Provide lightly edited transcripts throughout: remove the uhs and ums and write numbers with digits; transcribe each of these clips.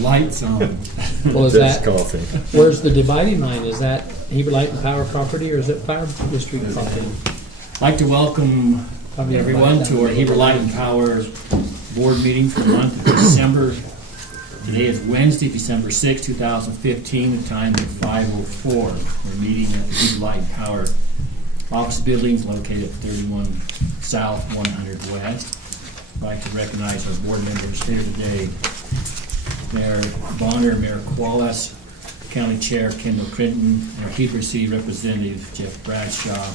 Lights on. Well, is Just that, coffee. where's the dividing line? Is that Heber Light and Power property, or is it Power District property? I'd like to welcome Probably everyone to our Heber Light and Power Board meeting for the month of December. Today is Wednesday, December 6, 2015. The time is 5:04. We're meeting at the Heber Light and Power office buildings located at 31 South, 100 West. I'd like to recognize our board members here today. Mayor Bonner, Mayor Qualis, County Chair Kendall Crinton, our Heber City Representative Jeff Bradshaw,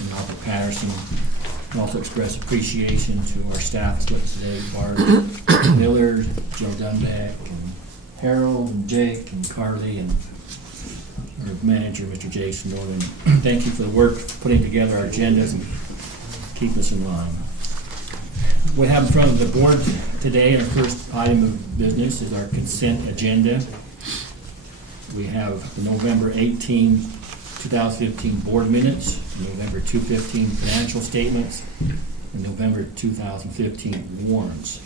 and Albert Patterson. I also express appreciation to our staff that's with us today, Bart Miller, Joe Dunbeck, and Harold, and Jake, and Carly, and our manager, Mr. Jason Norman. Thank you for the work putting together our agendas and keep us in line. We have in front of the board today, our first item of business is our consent agenda. We have the November 18, 2015 board minutes, November 2015 financial statements, and November 2015 warrants.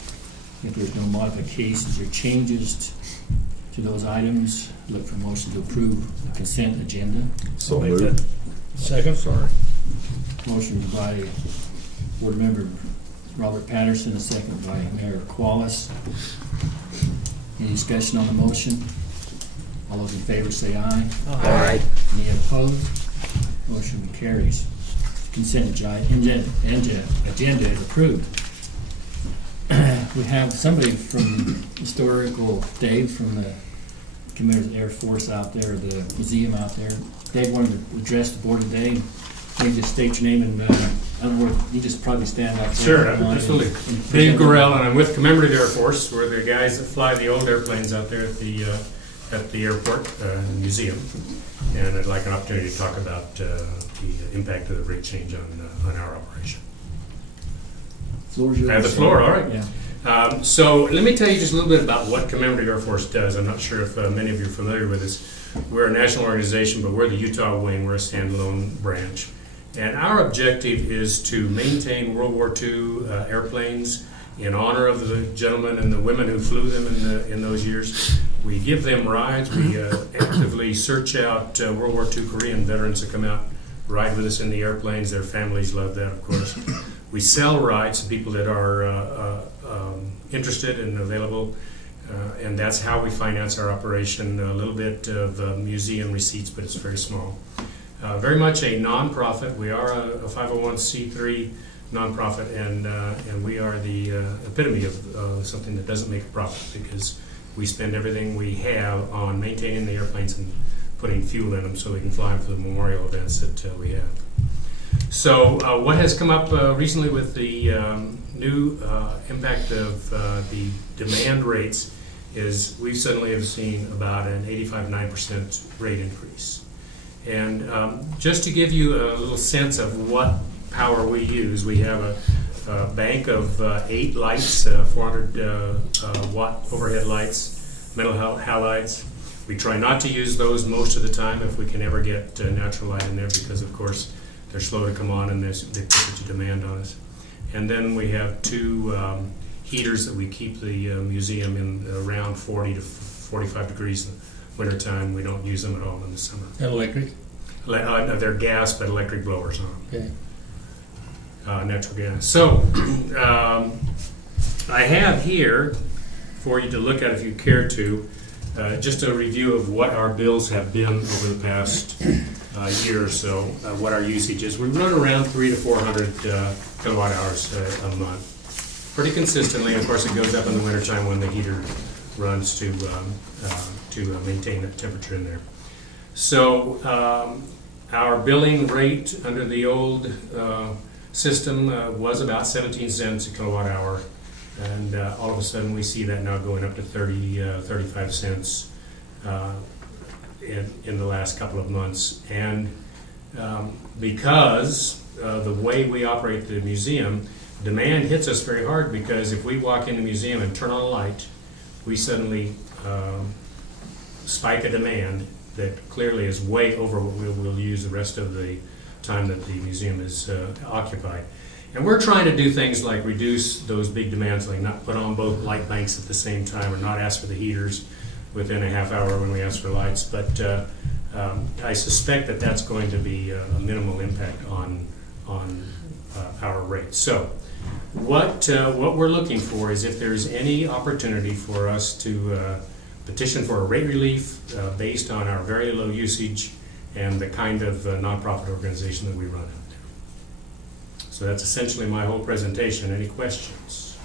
If there's no modifications or changes to those items, look for motion to approve the consent agenda. So moved. Second. Sorry. Motion by board member Robert Patterson, a second by Mayor Qualis. Any discussion on the motion? All those in favor say aye. Aye. Any opposed? Motion carries. Consent agenda is approved. We have somebody from historical, Dave from the Commander Air Force out there, the museum out there. Dave wanted to address the board today. Maybe just state your name and you just probably stand up. Sure, absolutely. Dave Gorell, and I'm with Commemorative Air Force. We're the guys that fly the old airplanes out there at the airport museum, and I'd like an opportunity to talk about the impact of the rate change on our operation. Floor's yours. I have the floor, all right. Yeah. So let me tell you just a little bit about what Commemorative Air Force does. I'm not sure if many of you are familiar with this. We're a national organization, but we're the Utah wing. We're a standalone branch. And our objective is to maintain World War II airplanes in honor of the gentlemen and the women who flew them in those years. We give them rides. We actively search out World War II Korean veterans to come out, ride with us in the airplanes. Their families love that, of course. We sell rides to people that are interested and available, and that's how we finance our operation. A little bit of museum receipts, but it's very small. Very much a nonprofit. We are a 501c3 nonprofit, and we are the epitome of something that doesn't make a profit, because we spend everything we have on maintaining the airplanes and putting fuel in them so we can fly them for the memorial events that we have. So what has come up recently with the new impact of the demand rates is we suddenly have seen about an 85-9% rate increase. And just to give you a little sense of what power we use, we have a bank of 8 lights, 400 watt overhead lights, metal halides. We try not to use those most of the time if we can ever get natural light in there, because of course they're slow to come on and they put such a demand on us. And then we have 2 heaters that we keep the museum in around 40 to 45 degrees in the wintertime. We don't use them at all in the summer. Electric? They're gas, but electric blowers on them. Okay. Natural gas. So I have here for you to look at if you care to, just a review of what our bills have been over the past year or so, what our usage is. We run around 300 to 400 kilowatt hours a month, pretty consistently. Of course, it goes up in the wintertime when the heater runs to maintain the temperature in there. So our billing rate under the old system was about 17 cents a kilowatt hour, and all of a sudden we see that now going up to 35 cents in the last couple of months. And because the way we operate the museum, demand hits us very hard, because if we walk in the museum and turn on a light, we suddenly spike a demand that clearly is way over what we'll use the rest of the time that the museum is occupied. And we're trying to do things like reduce those big demands, like not put on both light banks at the same time, or not ask for the heaters within a half hour when we ask for lights. But I suspect that that's going to be a minimal impact on our rates. So what we're looking for is if there's any opportunity for us to petition for a rate relief based on our very low usage and the kind of nonprofit organization that we run out there. So that's essentially my whole presentation. Any questions?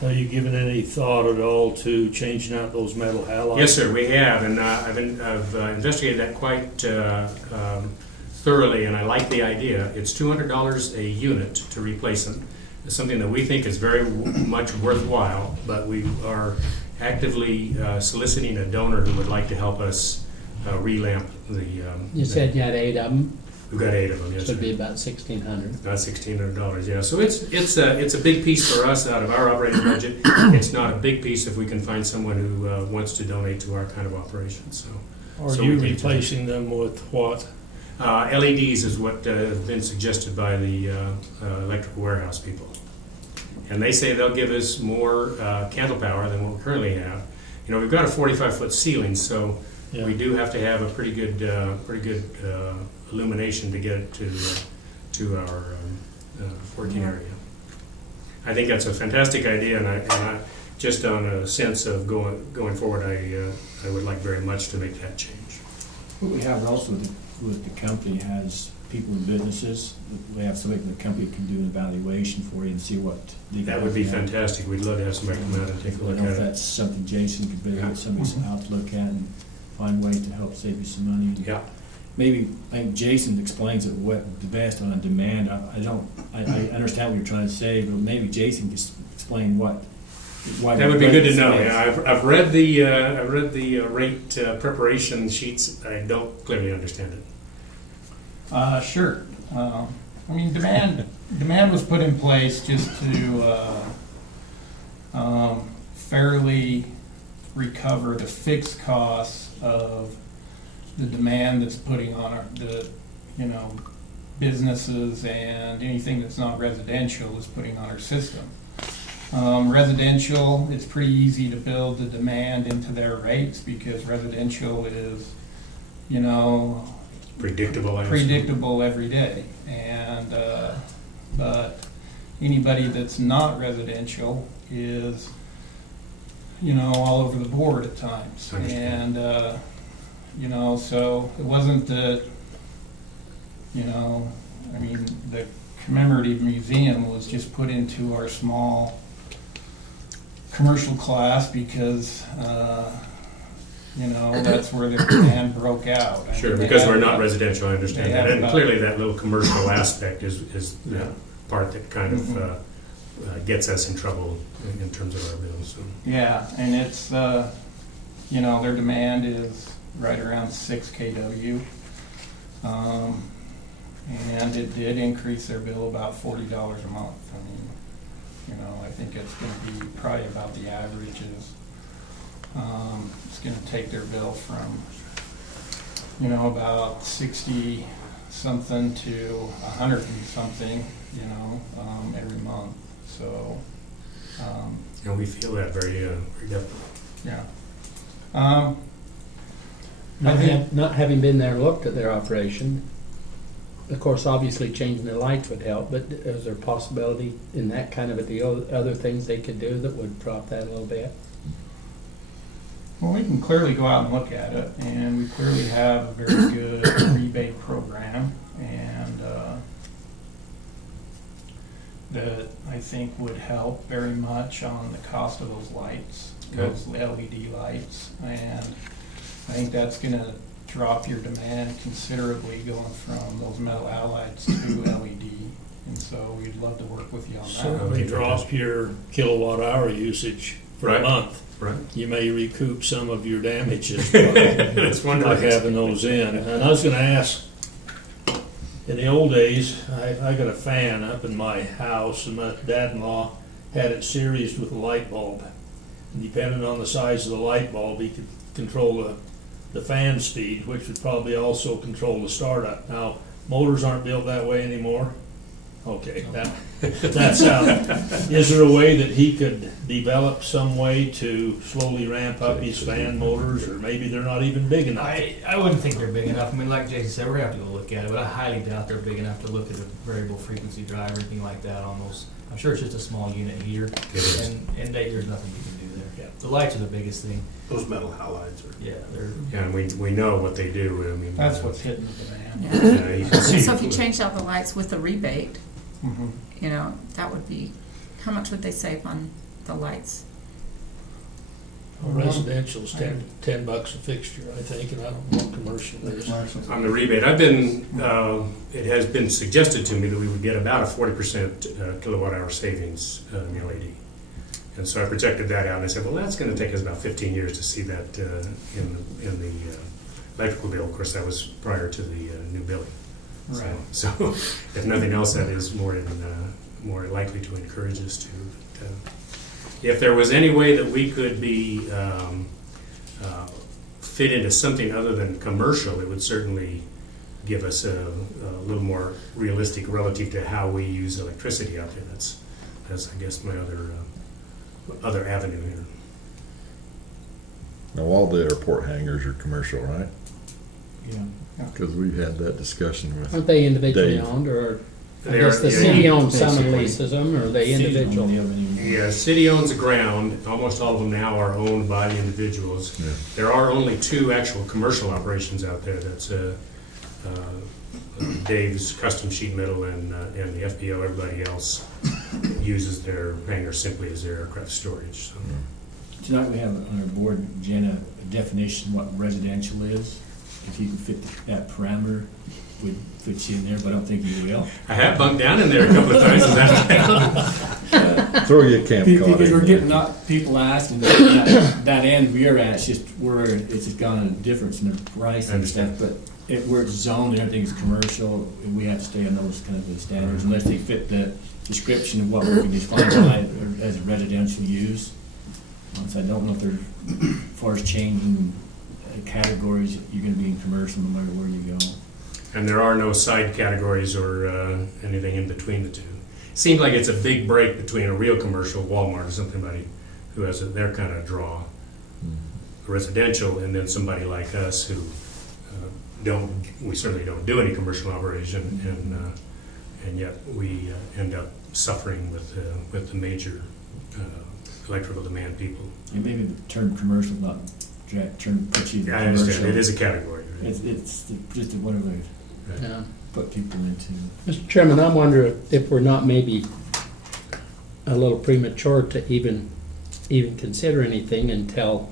Have you given any thought at all to changing out those metal halides? Yes, sir, we have, and I've investigated that quite thoroughly, and I like the idea. It's $200 a unit to replace them. It's something that we think is very much worthwhile, but we are actively soliciting a donor who would like to help us relamp the. You said you had 8 of them, We've got 8 of them. Yes, so it'd be sir. about $1,600. About $1,600. Yeah. So it's a big piece for us out of our operating budget. It's not a big piece if we can find someone who wants to donate to our kind of operation. So. Are So you we think- replacing them with what? LEDs is what has been suggested by the electrical warehouse people. And they say they'll give us more candle power than what we currently have. You know, we've got a 45-foot ceiling, so Yeah. we do have to have a pretty good illumination to get it to our working area. I think that's a fantastic idea, and I just on a sense of going forward, I would like very much to make that change. What we have also with the company has people in businesses. We have somebody from the company that can do an evaluation for you and see what. That would be fantastic. We'd love to have somebody come out and take a I look don't know at if it. that's something Jason could maybe get somebody out to look at and find ways to help save you some money. Yeah. Maybe, I think Jason explains it what the best on demand. I understand what you're trying to say, but maybe Jason can explain why. That would be good to know. Right. Yeah, I've read the rate preparation sheets. I don't clearly understand it. Sure. I mean, demand was put in place just to fairly recover the fixed costs of the demand that's putting on businesses and anything that's not residential is putting on our system. Residential, it's pretty easy to build the demand into their rates because residential is, Predictable. I assume. predictable every day. And but anybody that's not residential is, all over the board at times. I understand. And so it wasn't that, the commemorative museum was just put into our small commercial class because that's where the demand broke out. I Sure, mean, they because have we're not about- residential. I understand they that, have and about- clearly that little commercial aspect is the Yeah. part that kind of Mhm. gets us in trouble in terms of our bills. So. Yeah, and it's, their demand is right around 6 kW. And it did increase their bill about $40 a month. I mean, I think it's gonna be probably about the average is, it's gonna take their bill from, about 60 something to 100 and something, every month. So, We feel that very definitely. yeah. Not having been there and looked at their operation, of course, obviously changing the lights would help, but is there a possibility in that kind of the other things they could do that would drop that a little bit? Well, we can clearly go out and look at it, and we clearly have a very good rebate program, and that I think would help very much on the cost of those lights, those LED lights, and I think that's gonna drop your demand considerably going from those metal halides to LED, and so we'd love to work with you on So that. if you drop your kilowatt hour usage for Right. a month, Right. you may recoup some of your damages by That's wonderful. having those in. And I was gonna ask, in the old days, I got a fan up in my house, and my dad-in-law had it series with a light bulb. And depending on the size of the light bulb, he could control the fan speed, which would probably also control the startup. Now, motors aren't built that way anymore. Okay, that's is there a way that he could develop some way to slowly ramp up his fan motors, or maybe they're not even big enough? I wouldn't think they're big enough. I mean, like Jason said, we're gonna have to go look at it, but I highly doubt they're big enough to look at a variable frequency drive or anything like that on those. I'm sure it's just a small unit heater, is. and there's nothing you can do there. Yeah. The lights are the biggest thing. Those metal halides are. Yeah, they're. Yeah, and we know what they do, I mean. That's what's hitting the demand. Yeah. You can see. So if you changed out the lights with the rebate, Mhm. you know, that would be, how much would they save on the lights? Residential's $10 a fixture, I think, and I don't know what commercial is. On the rebate, I've been, it has been suggested to me that we would get about a 40% kilowatt hour savings in the LED. And so I projected that out, and I said, well, that's gonna take us about 15 years to see that in the electrical bill. Of course, that was prior to the new billing. Right. So if nothing else, that is more likely to encourage us to, if there was any way that we could be fit into something other than commercial, it would certainly give us a little more realistic relative to how we use electricity out there. That's I guess, my other avenue here. Now, all the airport hangars are commercial, right? Yeah. Because we've had that discussion with. Aren't they individually Dave. owned, or I They guess are- the yeah, city owns some and basically. leases them, or are they Cities don't individual? have any- Yeah, city owns the ground. Almost all of them now are owned by the individuals. Yeah. There are only two actual commercial operations out there. That's Dave's Custom Sheet Metal and the FBO. Everybody else uses their hangar simply as their aircraft storage. So. Tonight we have on our board, Jenna, a definition of what residential is. If you could fit that parameter, would fit you in there, but I don't think you will. I have bunked down in there a couple of times. Is that Throw you a camp cot Because in we're there. getting people asking that end we're at, it's just where it's just gone a difference in the price and stuff, but where it's zoned and everything's commercial, we have to stay on those kind of the standards unless they fit the description of what we can define by as residential use. So I don't know if they're, as far as changing categories, you're gonna be in commercial no matter where you go. and there are no side categories or anything in between the two. Seems like it's a big break between a real commercial, Walmart or somebody who has their kind of draw, residential, and then somebody like us who we certainly don't do any commercial operation, and yet we end up suffering with the major electrical demand people. And maybe the term commercial not term puts you in Yeah, I commercial. understand, it is a category. Right? It's just whatever they Yeah. put people into. Mr. Chairman, I'm wondering if we're not maybe a little premature to even consider anything until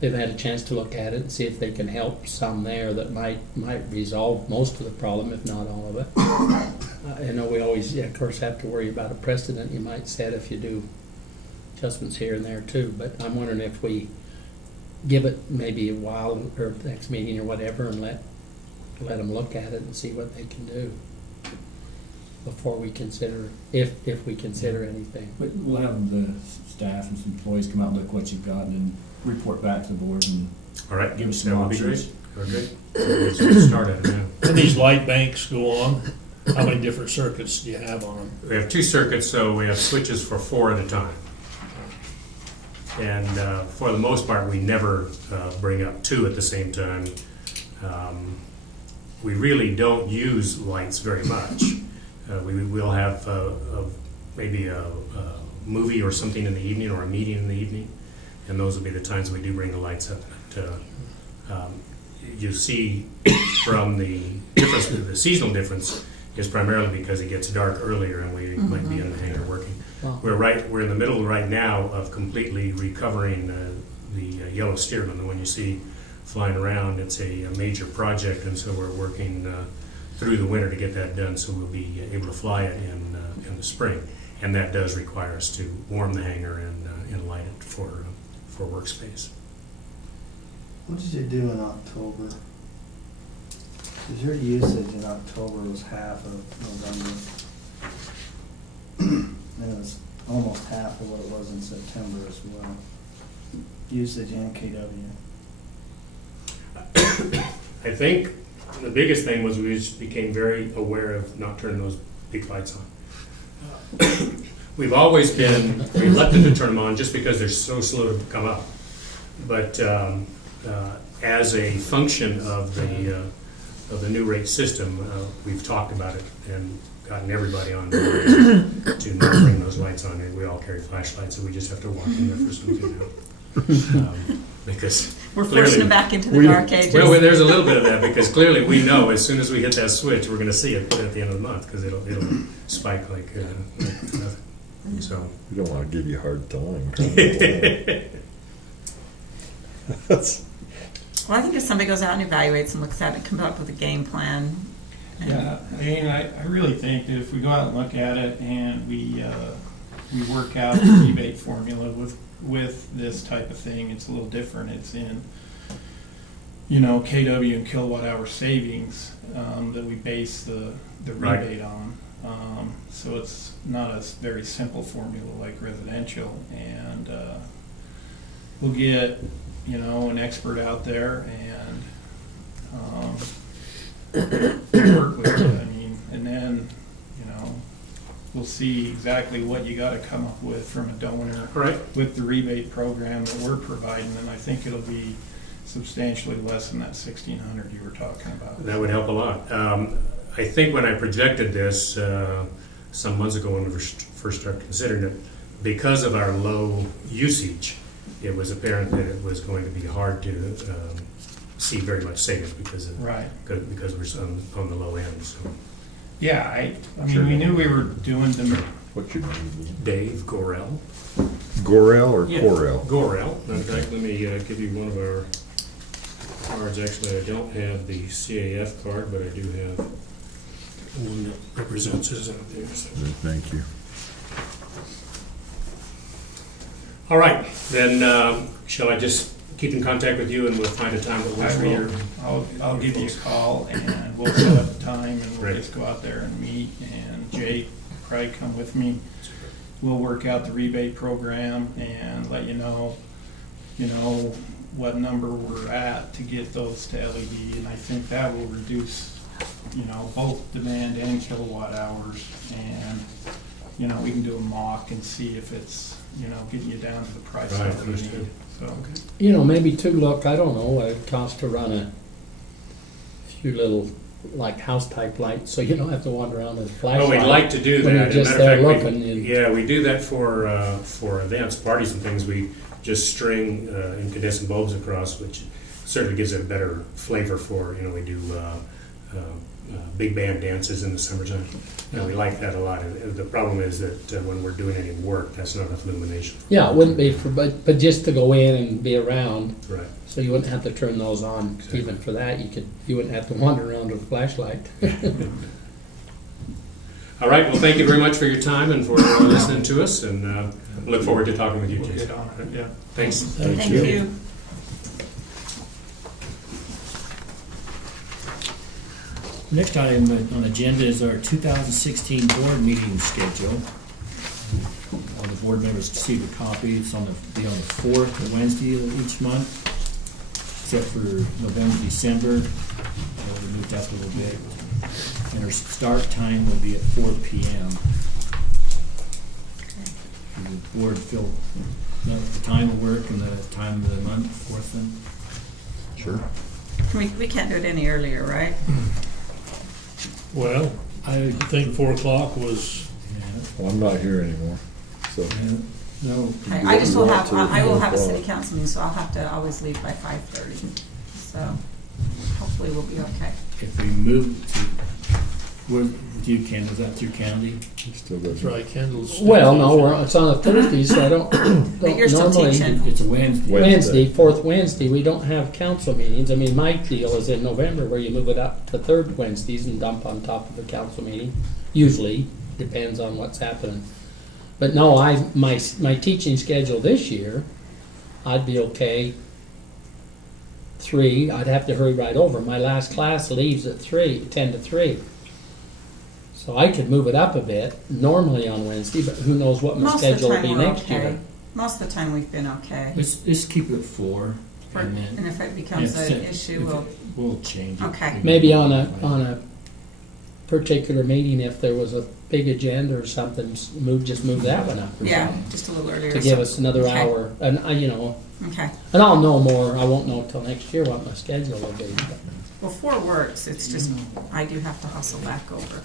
they've had a chance to look at it and see if they can help some there that might resolve most of the problem, if not all of it. I know we always, of course, have to worry about a precedent you might set if you do adjustments here and there too, but I'm wondering if we give it maybe a while, or next meeting or whatever, and let them look at it and see what they can do before we consider, if we consider anything. But we'll have the staff and some employees come out and look what you've got and then report back to the board and All right, give us some that would be options. great. We're good. So let's start at it now. When these light banks go on, how many different circuits do you have on them? We have two circuits, so we have switches for 4 at a time. And for the most part, we never bring up 2 at the same time. We really don't use lights very much. We will have maybe a movie or something in the evening, or a meeting in the evening, and those will be the times we do bring the lights up. You see from the difference, the seasonal difference is primarily because it gets dark earlier and we might be in the hangar working. Well, We're in the middle right now of completely recovering the yellow steerman, the one you see flying around. It's a major project, and so we're working through the winter to get that done, so we'll be able to fly it in the spring. And that does require us to warm the hangar and light it for workspace. What did you do in October? Because your usage in October was half of November. And it was almost half of what it was in September as well. Usage and KW. I think the biggest thing was we just became very aware of not turning those big lights on. We've always been reluctant to turn them on just because they're so slow to come up. But as a function of the new rate system, we've talked about it and gotten everybody on board to not bring those lights on. And we all carry flashlights, so we just have to walk in there for something now. Because We're clearly- forcing them back into the dark ages. well, there's a little bit of that because clearly we know as soon as we hit that switch, we're going to see it at the end of the month because it'll spike like nothing. So We don't want to give you a hard time. That's- Well, I think if somebody goes out and evaluates and looks at it, comes up with a game plan. and- Yeah, I mean, I really think that if we go out and look at it and we work out the rebate formula with this type of thing, it's a little different. It's in, KW and kilowatt hour savings that we base the Right. rebate on. So it's not a very simple formula like residential, and we'll get, an expert out there and work with it. I mean, and then, we'll see exactly what you gotta come up with from a donor all right. with the rebate program that we're providing, and I think it'll be substantially less than that 1,600 you were talking about. That would help a lot. I think when I projected this some months ago when we first started considering it, because of our low usage, it was apparent that it was going to be hard to see very much savings because Right. we're on the low end. So Yeah, I Sure. mean, we knew we were doing them. What's your name? Dave Gorell. Gorell or Yeah. Corel? Gorell. In fact, let me give you one of our cards. Actually, I don't have the CAF card, but I do have one that represents us out there. So. Thank you. All right, then shall I just keep in contact with you and we'll find a time that works I for you? will. I'll give you a call and we'll set up a time and we'll Great. just go out there and meet, and Jake will probably come with me. We'll work out the rebate program and let you know, what number we're at to get those to LED, and I think that will reduce, both demand and kilowatt hours, and, we can do a mock and see if it's, getting you down to the price Right, that we understood. need, so. Maybe to look, I don't know, what it costs to run a few little, like house-type lights, so you don't have to wander around with a Well, flashlight. we'd like to do that. When you're As a just matter there of fact, looking, and- yeah, we do that for events, parties and things. We just string incandescent bulbs across, which certainly gives it a better flavor for, we do big band dances in the summertime. And we like that a lot. The problem is that when we're doing any work, that's not enough illumination. Yeah, it wouldn't be but just to go in and be around, Right. so you wouldn't have to turn those on. Exactly. Even for that, you wouldn't have to wander around with a flashlight. All right, well, thank you very much for your time and for listening to us, and look forward to talking with you, We'll Jason. get on it, yeah. Thanks. Thank you. Next item on the agenda is our 2016 board meeting schedule. All the board members receive a copy. It's be on the fourth Wednesday of each month, except for November, December. We moved up a little bit. And our start time will be at 4 p.m. Does the board feel the time of work and the time of the month, fourth then? Sure. We can't do it any earlier, right? Well, I think 4 o'clock was, Well, I'm not here anymore, so. no. I just will You have, want to, I will have a well- city council meeting, so I'll have to always leave by 5:30. So hopefully we'll be okay. If we move to, with you, Ken, is that your county? Still that's doesn't. right, Kendall's. Well, no, it's on a Thursday, so I don't But you're still normally. teaching. It's a Wednesday. Wednesday, fourth Wednesday, we don't have council meetings. I mean, my deal is in November where you move it up to third Wednesdays and dump on top of a council meeting. Usually, depends on what's happening. But no, my teaching schedule this year, I'd be okay. 3, I'd have to hurry right over. My last class leaves at 10 to 3. So I could move it up a bit, normally on Wednesday, but who knows what my Most of the schedule will time be we're next okay. year. Most of the time we've been okay. Let's keep it at 4. And then, And if it becomes if an issue, we'll change it. Okay. Maybe on a particular meeting, if there was a big agenda or something, just move that one up or Yeah, something. just a little earlier. To give so- us another Okay. hour, and, you know, Okay. and I'll know more, I won't know till next year what my schedule will be. but- Well, 4 works, it's just, I do have to hustle back over.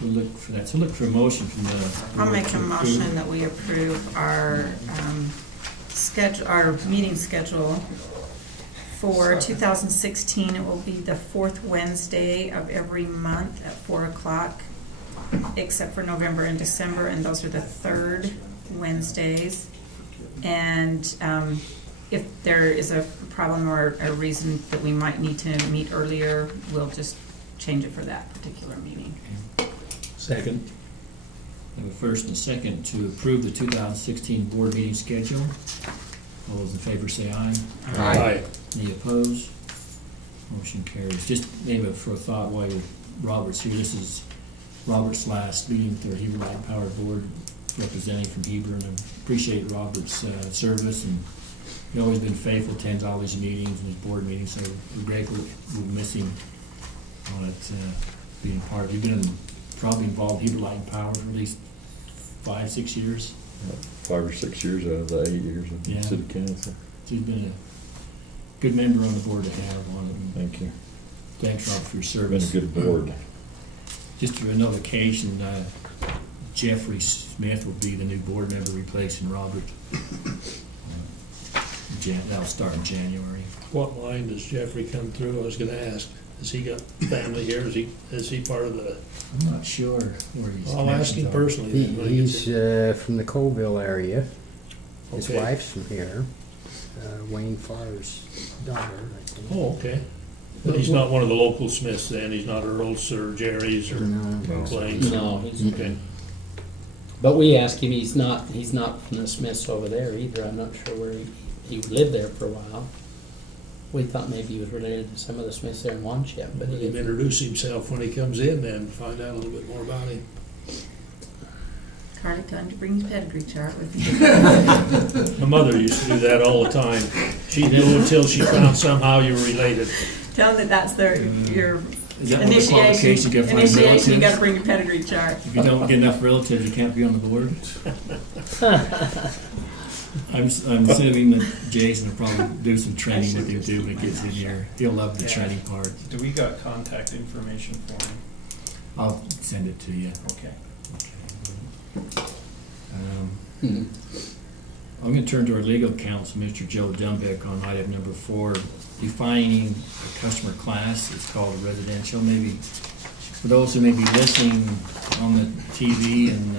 We'll look for that. So look for a motion from the. I'll board make to a approve. motion that we approve our schedule, our meeting schedule for 2016. It will be the 4th Wednesday of every month at 4 o'clock, except for November and December, and those are the 3rd Wednesdays. And if there is a problem or a reason that we might need to meet earlier, we'll just change it for that particular meeting. Second. I have a first and a second to approve the 2016 board meeting schedule. All those in favor say aye. Aye. Any opposed? Motion carries. Just maybe for a thought while Robert's here, this is Robert's last meeting with our Heber Light Power Board, representing from Heber, and I appreciate Robert's service, and he's always been faithful, attends all these meetings and his board meetings, so we're grateful we'll miss him on it, being part of, you've been probably involved in Heber Light and Power for at least 5-6 years. 5 or 6 years out of the 8 years of Yeah. city council. So he's been a good member on the board to have on it, and Thank you. thanks, Rob, for your Been a service. good board. Just for a notification, Jeffrey Smith will be the new board member replacing Robert. That'll start in January. What line does Jeffrey come through? I was gonna ask. Has he got family here? Is he part of the, I'm not sure where he's. I'll ask him personally then when he gets He's here. from the Colville area. His Okay. wife's from here. Wayne Farr's daughter, I think. Oh, okay. But he's not one of the local Smiths then? He's not Earl's or Jerry's or No. Blaine's? No, he's, Okay. but we asked him, he's not from the Smiths over there either, I'm not sure where he lived there for a while. We thought maybe he was related to some of the Smiths there in Wanchip, but he Let him didn't. introduce himself when he comes in then, find out a little bit more about him. Carly, tell him to bring his pedigree chart with him. My mother used to do that all the time. She knew until she found somehow you were related. Tell him that that's your Is that one of the qualifications you gotta find initiation, you relatives? gotta bring your pedigree chart. If you don't get enough relatives, you can't be on the board. I'm assuming that Jason will probably do some training with him too when he gets in here. He'll love the Yeah. training part. Do we got contact information for him? I'll send it to you. Okay. Hmm. I'm gonna turn to our legal counsel, Mr. Joe Dumbeck, on item number 4, defining a customer class. It's called residential. Maybe for those who may be listening on the TV and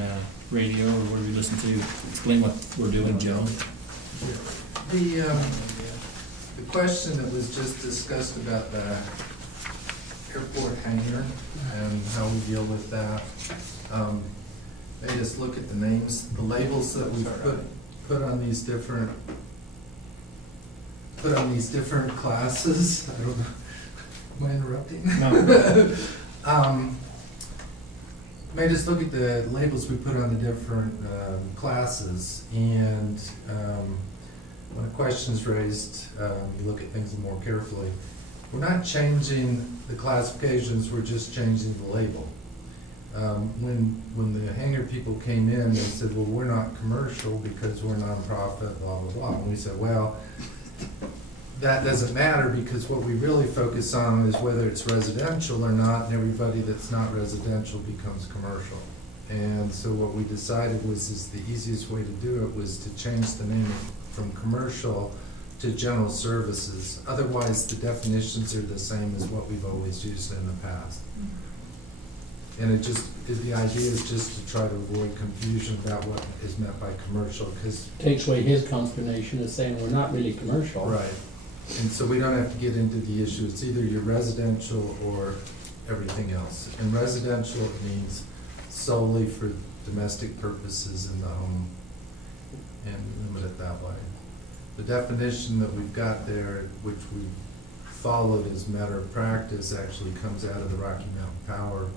radio or whatever you listen to, explain what we're doing, Joe. The question that was just discussed about the airport hangar and how we deal with that, made us look at the names, the labels that we put on these different classes. I don't know, am I interrupting? No. Made us look at the labels we put on the different classes, and when a question is raised, you look at things more carefully. We're not changing the classifications, we're just changing the label. When the hangar people came in, they said, well, we're not commercial because we're nonprofit, blah, blah, blah. And we said, well, that doesn't matter because what we really focus on is whether it's residential or not, and everybody that's not residential becomes commercial. And so what we decided is the easiest way to do it was to change the name from commercial to general services. Otherwise, the definitions are the same as what we've always used in the past. And the idea is just to try to avoid confusion about what is meant by commercial, because. Takes away his consternation of saying we're not really commercial. Right. And so we don't have to get into the issue. It's either your residential or everything else. And residential means solely for domestic purposes in the home, and limit it that way. The definition that we've got there, which we followed as a matter of practice, actually comes out of the Rocky Mountain Power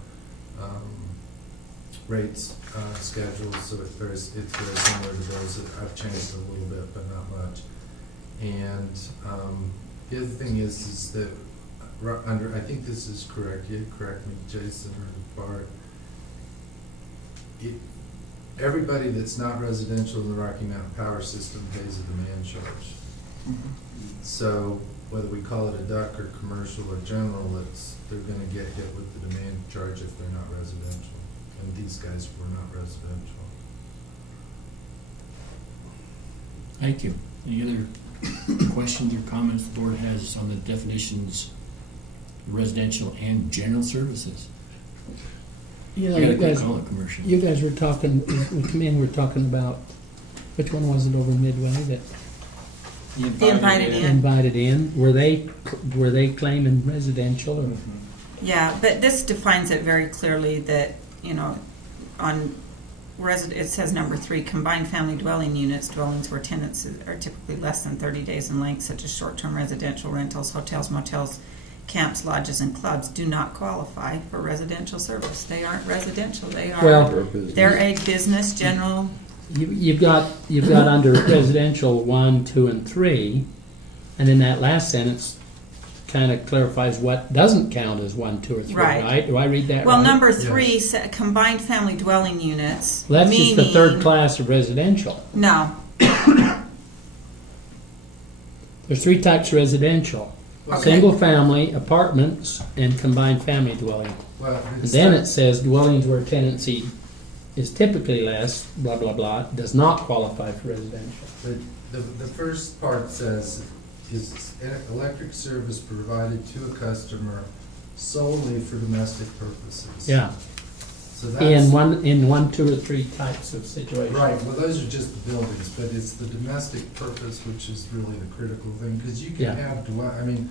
rates schedules, so it's very similar to those. I've changed a little bit, but not much. And the other thing is that under, I think this is correct, you correct me, Jason or Bart. Everybody that's not residential in the Rocky Mountain Power System pays a demand charge. So whether we call it a duck or commercial or general, they're gonna get hit with the demand charge if they're not residential. And these guys were not residential. Thank you. Any other questions or comments the board has on the definitions, residential and general services? You know, I gotta you quit guys, calling it commercial. you guys were talking, we come in, we're talking about, which one was it over Midway that The invited in. invited in? Were they claiming residential or? Yeah, but this defines it very clearly that, on it says number 3, combined family dwelling units, dwellings where tenants are typically less than 30 days in length, such as short-term residential rentals, hotels, motels, camps, lodges, and clubs do not qualify for residential service. They aren't residential, Well, they're a business general. You've got under residential 1, 2, and 3, and in that last sentence kind of clarifies what doesn't count as 1, 2, or 3, right? Do I read that right? Well, number 3, combined family dwelling units. Well, that's just the meaning- third class of residential. No, There's 3 types of residential. Okay. Single family, apartments, and combined family dwelling. Well, And then it says dwellings where tenancy is typically less, blah, blah, blah, does not qualify for residential. the first part says, is electric service provided to a customer solely for domestic purposes. Yeah, So that's. in 1, 2, or 3 types of situations. Right, well, those are just the buildings, but it's the domestic purpose which is really the critical thing, because you Yeah. can have, a dwelling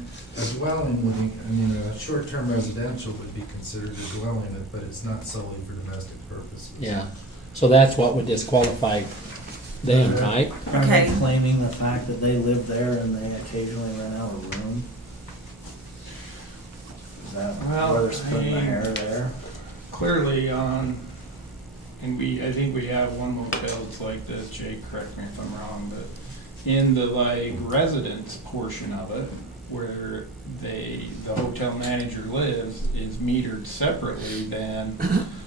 would, a short-term residential would be considered a dwelling, but it's not solely for domestic purposes. Yeah, so that's what would disqualify them, right? Are Okay. they claiming the fact that they live there and they occasionally rent out a room? Is that Well, where they're splitting the hair there? Clearly I think we have one motel that's like this, Jake, correct me if I'm wrong, but in the residence portion of it, where the hotel manager lives, is metered separately than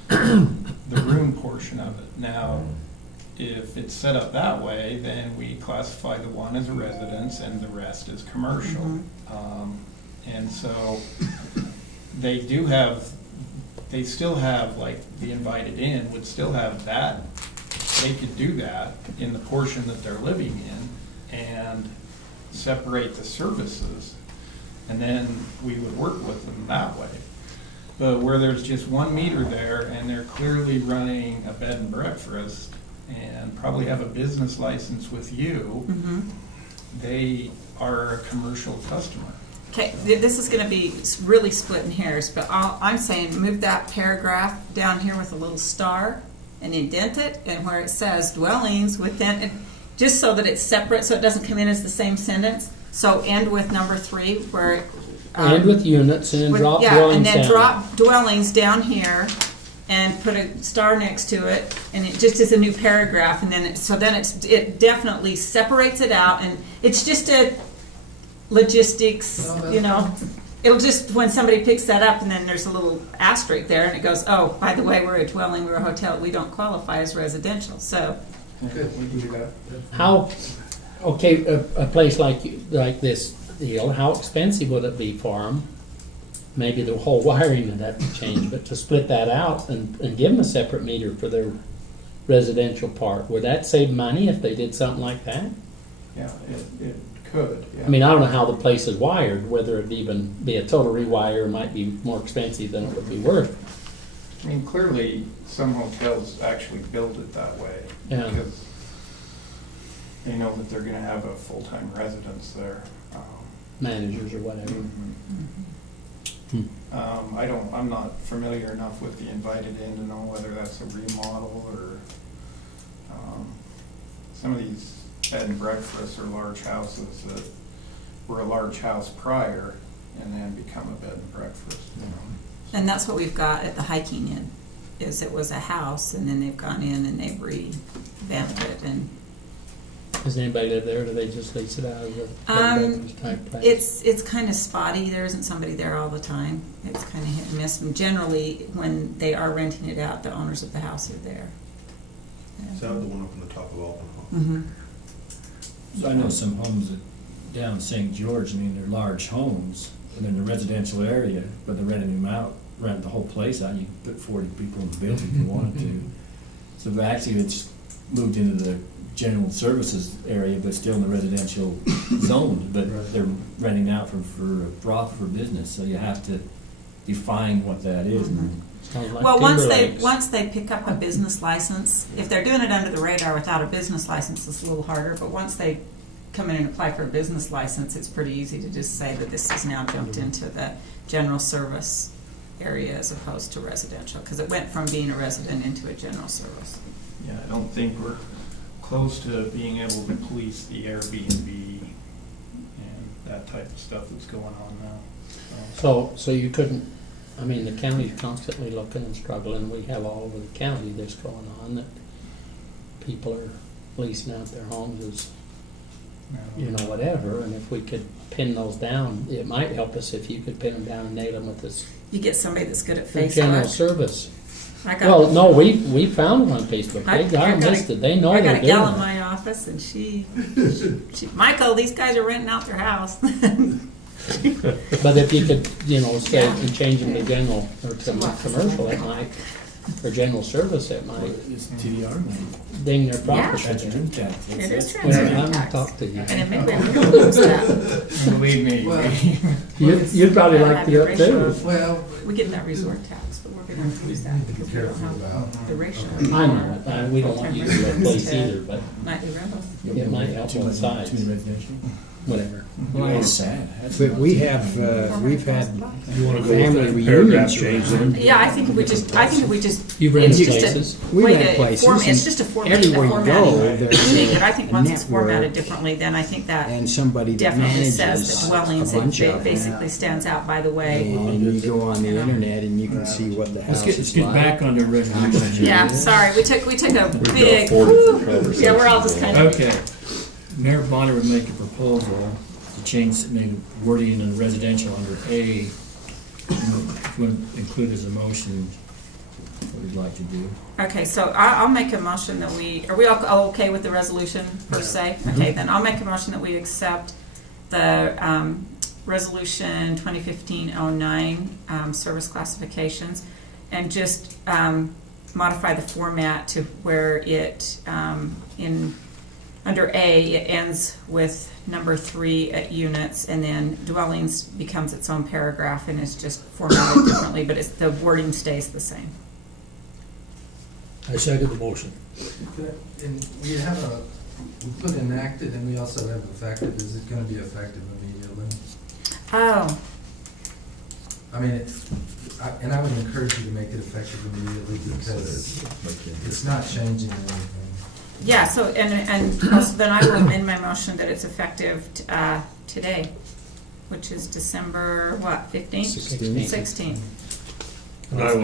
the room portion of it. Now, if it's set up that way, then we classify the one as a residence and the rest as commercial. And so they still have, like, the invited in would still have that. They could do that in the portion that they're living in and separate the services, and then we would work with them that way. But where there's just one meter there and they're clearly running a bed and breakfast and probably have a business license with you, they are a commercial customer. Okay, this is gonna be really splitting hairs, but I'm saying move that paragraph down here with a little star and indent it, and where it says dwellings within, just so that it's separate, so it doesn't come in as the same sentence. So end with number 3, where. And with units, and then drop Yeah, dwellings and then down. drop dwellings down here and put a star next to it, and it just is a new paragraph, and then it definitely separates it out, and it's just a logistics, it'll just, when somebody picks that up, and then there's a little asterisk there, and it goes, oh, by the way, we're a dwelling, we're a hotel, we don't qualify as residential, so. Good. We can do that. How, okay, a place like this deal, how expensive would it be for them? Maybe the whole wiring would have to change, but to split that out and give them a separate meter for their residential part, would that save money if they did something like that? Yeah, it could, yeah. I mean, I don't know how the place is wired, whether it'd even be a total rewire might be more expensive than it would be worth. I mean, clearly, some hotels actually build it that way. Yeah. Because they know that they're gonna have a full-time residence there. Managers or whatever. I'm not familiar enough with the invited in to know whether that's a remodel or, some of these bed and breakfasts are large houses that were a large house prior and then become a bed and breakfast. And that's what we've got at the hiking inn, is it was a house, and then they've gone in and they've revamped it, and Does anybody live there, or do they just lease it out as a type place? It's kind of spotty. There isn't somebody there all the time. It's kind of hit and miss. And generally, when they are renting it out, the owners of the house are there. Is that the one up on the top of Alton Hall? Mm-hmm. So I know some homes down in St. George, I mean, they're large homes, and they're in the residential area, but they're renting them out, rent the whole place out. You can put 40 people in the building if you wanted to. So actually, it's moved into the general services area, but still in the residential zone, but they're renting out for a profit for business, so you have to define what that is. Sounds like Well, Timber Lakes. once they pick up a business license, if they're doing it under the radar without a business license, it's a little harder, but once they come in and apply for a business license, it's pretty easy to just say that this has now jumped into the general service area as opposed to residential, because it went from being a resident into a general service. Yeah, I don't think we're close to being able to police the Airbnb and that type of stuff that's going on now. So you couldn't, I mean, the county's constantly looking and struggling. We have all over the county this going on, that people are leasing out their homes as, you know, whatever. And if we could pin those down, it might help us if you could pin them down and nail them with this You get somebody that's good at general Facebook. service. I got- Well, no, we found them on Facebook. I They got them got a- listed. They know I they're got a doing gal in it. my office, and she, Michael, these guys are renting out their house. But if you could, you know, say, and change them to general, or to commercial, it might, or general service, it might It's TDR money. ding their Yeah. profit. Transfer tax. It is Well, transferring I'm tax. talk to you. And it may be able to lose that. Believe me, Well, You'd probably like Have to your do it ratio. too. Well, We get that resort tax, but we're gonna lose that because we don't careful have about. the ratio. I know, we don't want you to do a place either, but Nightly rentals. it might help Too on many- sides, Too many residential. whatever. Well, it's sad. That's But not- we have, we've had You wanna go with family that reunions. paragraph change then? Yeah, I think if we just. You've rented it's just a places. We've way had to places, form- It's and just a everywhere you formatting go, there's thing, a but I think once it's network formatted differently, then I think that and somebody that definitely says manages that a dwellings, bunch it of them. basically stands out by the way. And you go on the internet and you can see what the house Let's is get like. back on the resolution. Yeah, sorry, we took a big, conversation. yeah, we're all just kind of. Okay. Mayor Bonner would make a proposal to change, maybe wording in the residential under A, if you want to include as a motion, what we'd like to do. Okay, so I'll make a motion that are we all okay with the resolution per se? Okay, then I'll make a motion that we accept the resolution 2015-09 service classifications and just modify the format to where it, under A, it ends with number 3 at units, and then dwellings becomes its own paragraph and is just formatted differently, but the wording stays the same. I second the motion. And we have we put enacted and we also have effective. Is it gonna be effective immediately? Oh, I mean, and I would encourage you to make it effective immediately because it's not changing anything. yeah, so, and also then I will amend my motion that it's effective today, which is December, what, 15th? 16th. 16th. And I will